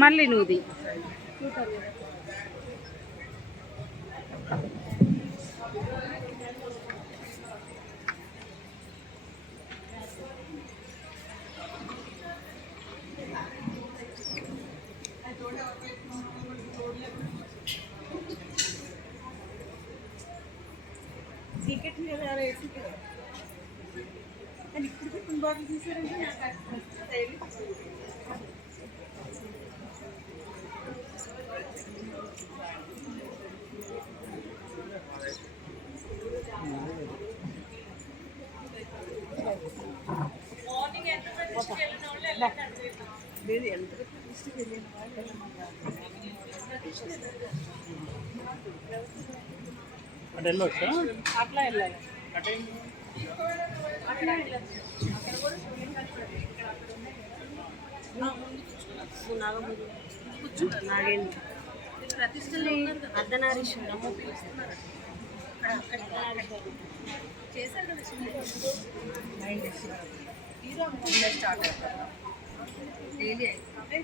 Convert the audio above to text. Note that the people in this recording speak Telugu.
మళ్ళీ నువ్వుది సీక్రెట్ కానీ ఇప్పుడు పెట్టిన బాటిల్ తీసారంటే నాకు లేదు ఎంత దృష్టికి వెళ్ళిన అంటే వెళ్ళొచ్చా? అట్లా వెళ్ళాలి. అంటే అక్కడ వెళ్ళచ్చు అక్కడ కూడా చూడండి అక్కడ ఇక్కడ అక్కడ ఉన్నాయి కదా. ఆ, ముందు కూర్చున్నా. నాగముడు కూర్చుంటారు నాగేంద్ర. ప్రతిష్టలు అర్ధనారీశ్వరమ్మ పిలుస్తున్నారు అక్కడ అక్కడ. చేశారు కదా చిన్న హీరో స్టార్ట్ డైలీ